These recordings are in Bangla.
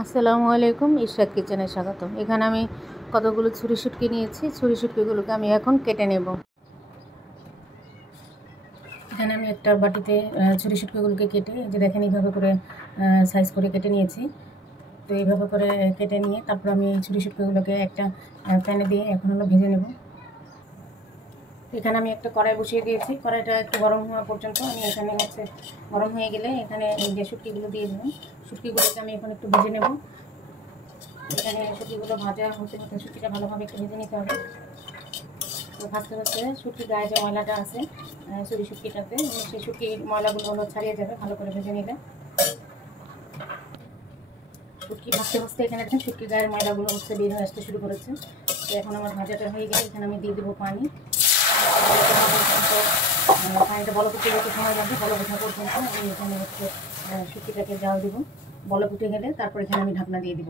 আসসালামু আলাইকুম, ইশরাত কিচেনে স্বাগতম। এখানে আমি কতগুলো ছুরি শুটকি নিয়েছি। ছুরি শুটকিগুলোকে আমি এখন কেটে নেব। এখানে আমি একটা বাটিতে ছুরি শুটকিগুলোকে কেটে যে দেখেন এইভাবে করে সাইজ করে কেটে নিয়েছি। তো এইভাবে করে কেটে নিয়ে তারপর আমি এই ছুরি শুটকিগুলোকে একটা প্যানে দিয়ে এখন হলো ভেজে নেব। এখানে আমি একটা কড়াই বসিয়ে দিয়েছি। কড়াইটা একটু গরম হওয়া পর্যন্ত আমি এখানে গরম হয়ে গেলে এখানে এই যে শুটকিগুলো দিয়ে দেবো। শুটকিগুলোকে আমি এখন একটু ভেজে নেব। এখানে শুটকিগুলো ভাজা হতে হতে শুটকিটা ভালোভাবে একটু ভেজে নিতে হবে। তো ভাজতে ভাজতে শুটকির গায়ে যে ময়লাটা আছে ছুরি শুটকিটাতে, সেই শুটকির ময়লাগুলো ছাড়িয়ে যাবে ভালো করে ভেজে নিলে। শুটকি ভাজতে ভাজতে এখানে দেখেন শুটকির গায়ের ময়লাগুলো বের হয়ে আসতে শুরু করেছে। তো এখন আমার ভাজাটা হয়ে গেলে এখানে আমি দিয়ে দেবো পানি। পানিটা বলক উঠে যেতে সময় লাগবে, বলক ওঠা পর্যন্ত আমি এখানে শুটকিটাকে জাল দেবো। বলক উঠে গেলে তারপর এখানে আমি ঢাকনা দিয়ে দিব।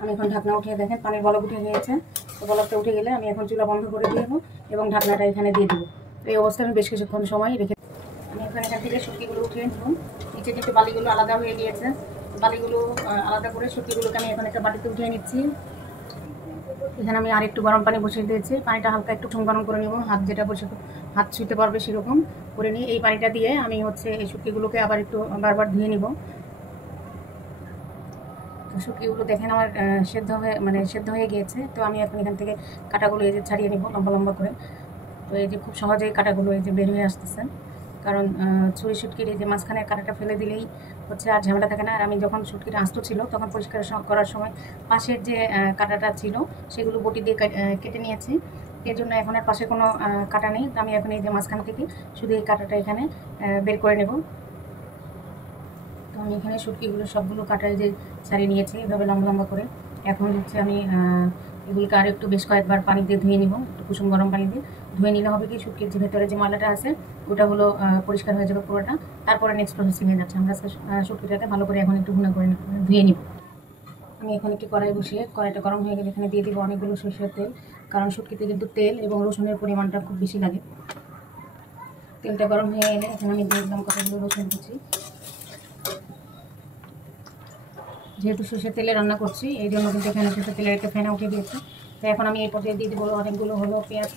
আমি এখন ঢাকনা উঠিয়ে দেখেন পানির বলক উঠে গিয়েছে। তো বলকটা উঠে গেলে আমি এখন চুলা বন্ধ করে দেবো এবং ঢাকনাটা এখানে দিয়ে দেবো। তো এই অবস্থায় আমি বেশ কিছুক্ষণ সময় রেখে আমি এখান থেকে শুটকিগুলো উঠিয়ে নেব। নিচে কিন্তু বালিগুলো আলাদা হয়ে গিয়েছে। বালিগুলো আলাদা করে শুটকিগুলোকে আমি এখন একটা বাটিতে উঠিয়ে নিচ্ছি। এখানে আমি আর একটু গরম পানি বসিয়ে দিয়েছি। পানিটা হালকা একটু গরম করে নেব, হাত ছুঁতে পারবে সেরকম করে নিয়ে এই পানিটা দিয়ে আমি এই শুটকিগুলোকে আবার একটু বারবার ধুয়ে নিব। তো শুটকিগুলো দেখেন আমার সেদ্ধ হয়ে গিয়েছে। তো আমি এখন এখান থেকে কাঁটাগুলো এই যে ছাড়িয়ে নিব লম্বা লম্বা করে। তো এই যে খুব সহজেই কাঁটাগুলো এই যে বের হয়ে আসতেছে, কারণ ছুরি শুটকির এই যে মাঝখানে কাঁটাটা ফেলে দিলেই আর ঝামেলা থাকে না। আর আমি যখন শুটকিটা আস্ত ছিল তখন পরিষ্কার করার সময় পাশের যে কাঁটাটা ছিল সেগুলো বটি দিয়ে কেটে নিয়েছি। এর জন্য এখন আর পাশে কোনো কাঁটা নেই। তো আমি এখন এই যে মাঝখান থেকে শুধু এই কাঁটাটা এখানে বের করে নেব। তো আমি এখানে শুটকিগুলো সবগুলো কাটাই যে ছাড়িয়ে নিয়েছি এভাবে লম্বা লম্বা করে। এখন আমি এগুলোকে আর একটু বেশ কয়েকবার পানি দিয়ে ধুয়ে নিব, একটু কুসুম গরম পানি দিয়ে ধুয়ে নিলে হবে কি শুটকির যে ভেতরে যে ময়লাটা আছে ওটা পরিষ্কার হয়ে যাবে পুরোটা। তারপরে নেক্সট প্রসেসিং হয়ে যাচ্ছে। আমরা শুটকিটাকে ভালো করে এখন একটু ভুনা করে ধুয়ে নিব। আমি এখন একটি কড়াই বসিয়ে কড়াইটা গরম হয়ে গেলে এখানে দিয়ে দিব অনেকগুলো সরষের তেল, কারণ শুটকিতে কিন্তু তেল এবং রসুনের পরিমাণটা খুব বেশি লাগে। তেলটা গরম হয়ে এলে এখানে আমি দিয়ে দিলাম কতগুলো রসুন কুচি। যেহেতু সরষের তেলে রান্না করছি এই জন্য কিন্তু এখানে সরষের তেলের একটা ফেনা উঠে দিয়েছে। তো এখন আমি এই পর্যায়ে দিয়ে দেবো অনেকগুলো পেঁয়াজ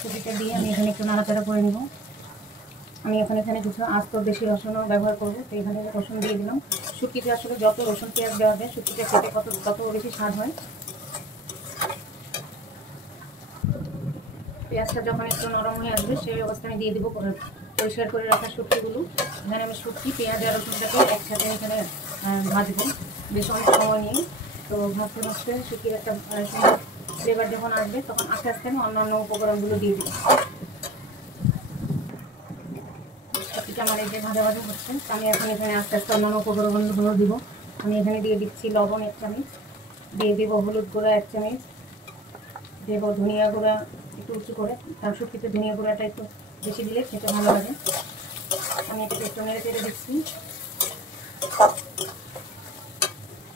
কুচিটা দিয়ে আমি এখানে একটু নাড়াচাড়া করে নেব। আমি এখানে কিছু আস্ত দেশি রসুনও ব্যবহার করবো। তো এখানে রসুন দিয়ে দিলাম। শুটকিতে আসলে যত রসুন পেঁয়াজ দেওয়া যায় শুটকিটা খেতে তত বেশি স্বাদ হয়। পেঁয়াজটা যখন একটু নরম হয়ে আসবে সেই অবস্থায় আমি দিয়ে দেবো পরিষ্কার করে রাখা শুটকিগুলো। এখানে আমি শুটকি পেঁয়াজ আর রসুনটাকে একসাথে এখানে ভাজবো বেশ অনেক সময় নিয়ে। তো ভাজতে ভাজতে শুটকির একটা সুন্দর ফ্লেভার যখন আসবে তখন আস্তে আস্তে আমি অন্যান্য উপকরণগুলো দিয়ে দেবো। শুটকিটা আমার এই যে ভাজা হচ্ছে। আমি এখন এখানে আস্তে আস্তে অন্যান্য উপকরণগুলো দিব। আমি এখানে দিয়ে দিচ্ছি লবণ 1 চামচ, দিয়ে দেবো হলুদ গুঁড়া 1 চামচ, দেবো ধনিয়া গুঁড়া একটু উঁচু করে, কারণ শুটকিতে ধনিয়া গুঁড়াটা একটু বেশি দিলে খেতে ভালো লাগে। আমি এটাকে একটু নেড়ে চেড়ে দিচ্ছি।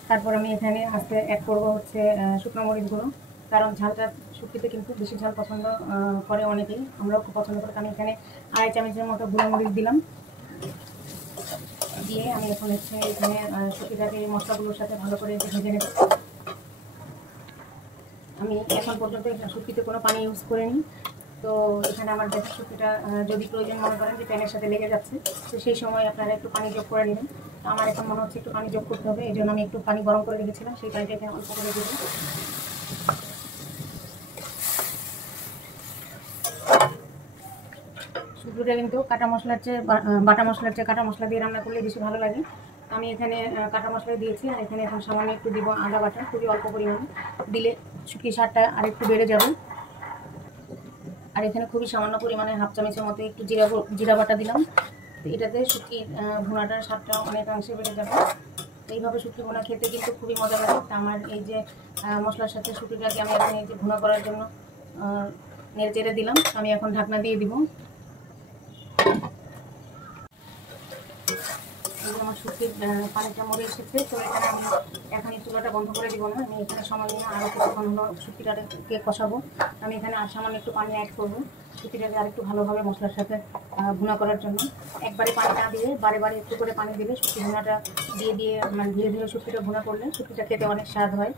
তারপর আমি এখানে অ্যাড করবো শুকনো মরিচ গুঁড়ো, কারণ ঝালটা শুটকিতে কিন্তু বেশি ঝাল পছন্দ করে অনেকেই, আমরাও খুব পছন্দ করি। আমি এখানে 2.5 চামচের মতো গুঁড়ো মরিচ দিলাম। দিয়ে আমি এখন এখানে শুটকিটাকে মশলাগুলোর সাথে ভালো করে ভেজে নেব। আমি এখন পর্যন্ত শুটকিতে কোনো পানি ইউজ করিনি। তো এখানে আমার দেখা শুটকিটা যদি প্রয়োজন মনে করেন যে প্যানের সাথে লেগে যাচ্ছে, তো সেই সময় আপনারা একটু পানি যোগ করে নেবেন। তো আমার এখন মনে হচ্ছে একটু পানি যোগ করতে হবে, এই জন্য আমি একটু পানি গরম করে রেখেছিলাম, সেই পানিটা এখানে অল্প করে দেবো। শুটকিটা কিন্তু বাটা মশলার চেয়ে কাটা মশলা দিয়ে রান্না করলে বেশি ভালো লাগে। আমি এখানে কাটা মশলা দিয়েছি, আর এখানে এখন সামান্য একটু দিব আদা বাটা, খুবই অল্প পরিমাণে দিলে শুটকির স্বাদটা আর একটু বেড়ে যাবে। আর এখানে খুবই সামান্য পরিমাণে 1/2 চামচের মতো একটু জিরা বাটা দিলাম। তো এটাতে শুটকির ভুনাটার স্বাদটা অনেকাংশে বেড়ে যাবে। তো এইভাবে শুটকি ভুনা খেতে কিন্তু খুবই মজা লাগে। তা আমার এই যে মশলার সাথে শুটকিটাকে আমি এখন এই যে ভুনা করার জন্য নেড়ে চেড়ে দিলাম। আমি এখন ঢাকনা দিয়ে দিব। আমার শুটকির পানিটা মরে এসেছে। তো এখানে আমি এখন এই চুলাটা বন্ধ করে দিব না, আমি এখানে সময় নিয়ে আরও কিছুক্ষণ হলো শুটকিটাকে কষাবো। আমি এখানে আর সামান্য একটু পানি অ্যাড করবো। শুটকিটাকে আরেকটু ভালোভাবে মশলার সাথে ভুনা করার জন্য একবারে পানি না দিয়ে বারে বারে একটু করে পানি দিলে শুটকি ভুনাটা দিয়ে মানে ধীরে ধীরে শুটকিটা ভুনা করলে শুটকিটা খেতে অনেক স্বাদ হয়।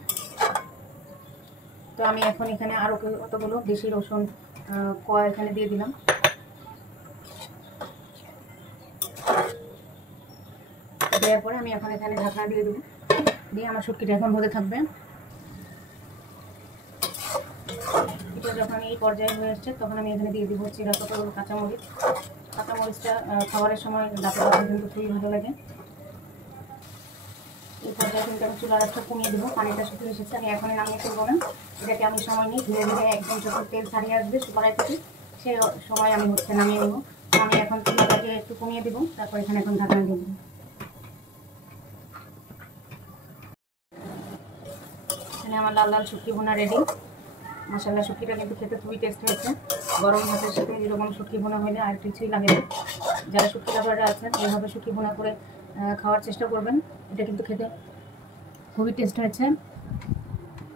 তো আমি এখন এখানে আরও কতগুলো দেশি রসুন কোয়া এখানে দিয়ে দিলাম। দেওয়ার পরে আমি এখন এখানে ঢাকনা দিয়ে দেবো, দিয়ে আমার শুটকিটা এখন হতে থাকবে। এটা যখন এই পর্যায়ে হয়ে আসছে তখন আমি এখানে দিয়ে দিব চিরা কতগুলো কাঁচামরিচ। কাঁচামরিচটা খাবারের সময় দাঁতে দাঁতে কিন্তু খুবই ভালো লাগে। এই পর্যায়ে কিন্তু আমি চুলার আঁচটা কমিয়ে দেবো, পানিটা শুকিয়ে এসেছে। আমি এখনই নামিয়ে ফেলবো না, এটাকে আমি সময় নিই, ধীরে ধীরে একদম যখন তেল ছাড়িয়ে আসবে কড়াই থেকে সেই সময় আমি নামিয়ে নেবো। আমি এখন চুলাটাকে একটু কমিয়ে দেবো, তারপর এখানে এখন ঢাকনা দিয়ে দেবো। এখানে আমার লাল লাল শুটকি ভুনা রেডি। মাশাআল্লাহ, শুটকিটা কিন্তু খেতে খুবই টেস্ট হয়েছে। গরম ভাতের সাথে এরকম শুটকি ভুনা হলে আর কিছুই লাগে না। যারা শুটকি লাভাররা আছেন এইভাবে শুটকি ভুনা করে খাওয়ার চেষ্টা করবেন, এটা কিন্তু খেতে খুবই টেস্ট হয়েছে।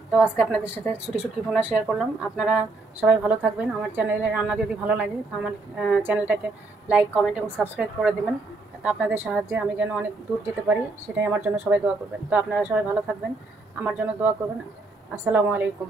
তো আজকে আপনাদের সাথে শুটকি ভুনা শেয়ার করলাম। আপনারা সবাই ভালো থাকবেন। আমার চ্যানেলের রান্না যদি ভালো লাগে তো আমার চ্যানেলটাকে লাইক, কমেন্ট এবং সাবস্ক্রাইব করে দেবেন। তো আপনাদের সাহায্যে আমি যেন অনেক দূর যেতে পারি, সেটাই আমার জন্য সবাই দোয়া করবেন। তো আপনারা সবাই ভালো থাকবেন, আমার জন্য দোয়া করবেন। আসসালামু আলাইকুম।